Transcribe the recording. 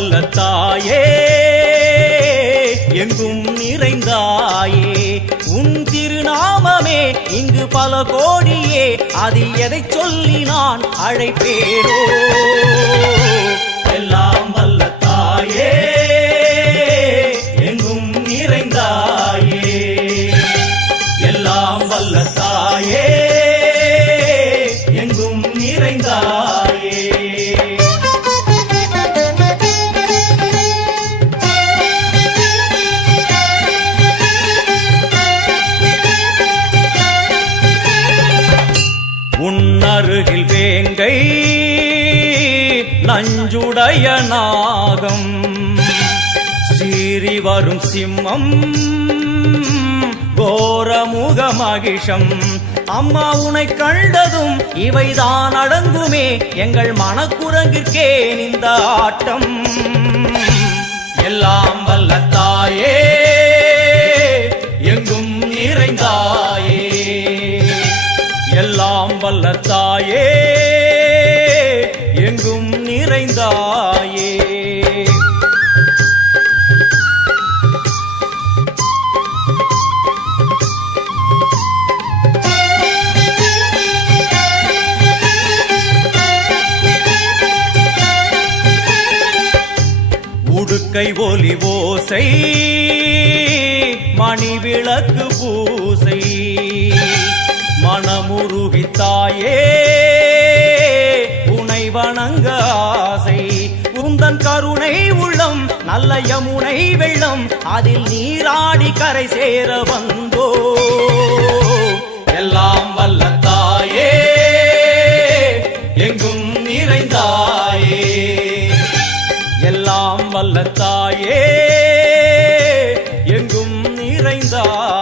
வல்ல தாயே எங்கும் நிறைந்தாயே உன் திருநாமமே இங்கு பல கோடியே அதில் எதை சொல்லி நான் அழைப்பேனோ எல்லாம் வல்ல தாயே எங்கும் நிறைந்தாயே எல்லாம் வல்ல தாயே எங்கும் நிறைந்தாயே உன்னருகில் வேங்கை நஞ்சுடைய நாகம் சீறி வரும் சிம்மம் கோரமுக மகிஷம் அம்மா உனை கண்டதும் இவைதான் அடங்குமே எங்கள் மனக்குரங்கிற்கே இந்த ஆட்டம் எல்லாம் வல்ல தாயே எங்கும் நிறைந்தாயே எல்லாம் வல்ல தாயே எங்கும் நிறைந்தாயே உடுக்கை ஒலி ஓசை மணி விளக்கு பூசை மனமுருகித்தாயே உனை வணங்க ஆசை உந்தன் கருணை உள்ளம் நல்ல யமுனை வெள்ளம் அதில் நீராடி கரை சேர வந்தோ எல்லாம் வல்ல தாயே எங்கும் நிறைந்தாயே எல்லாம் வல்ல தாயே எங்கும் நிறைந்தாயே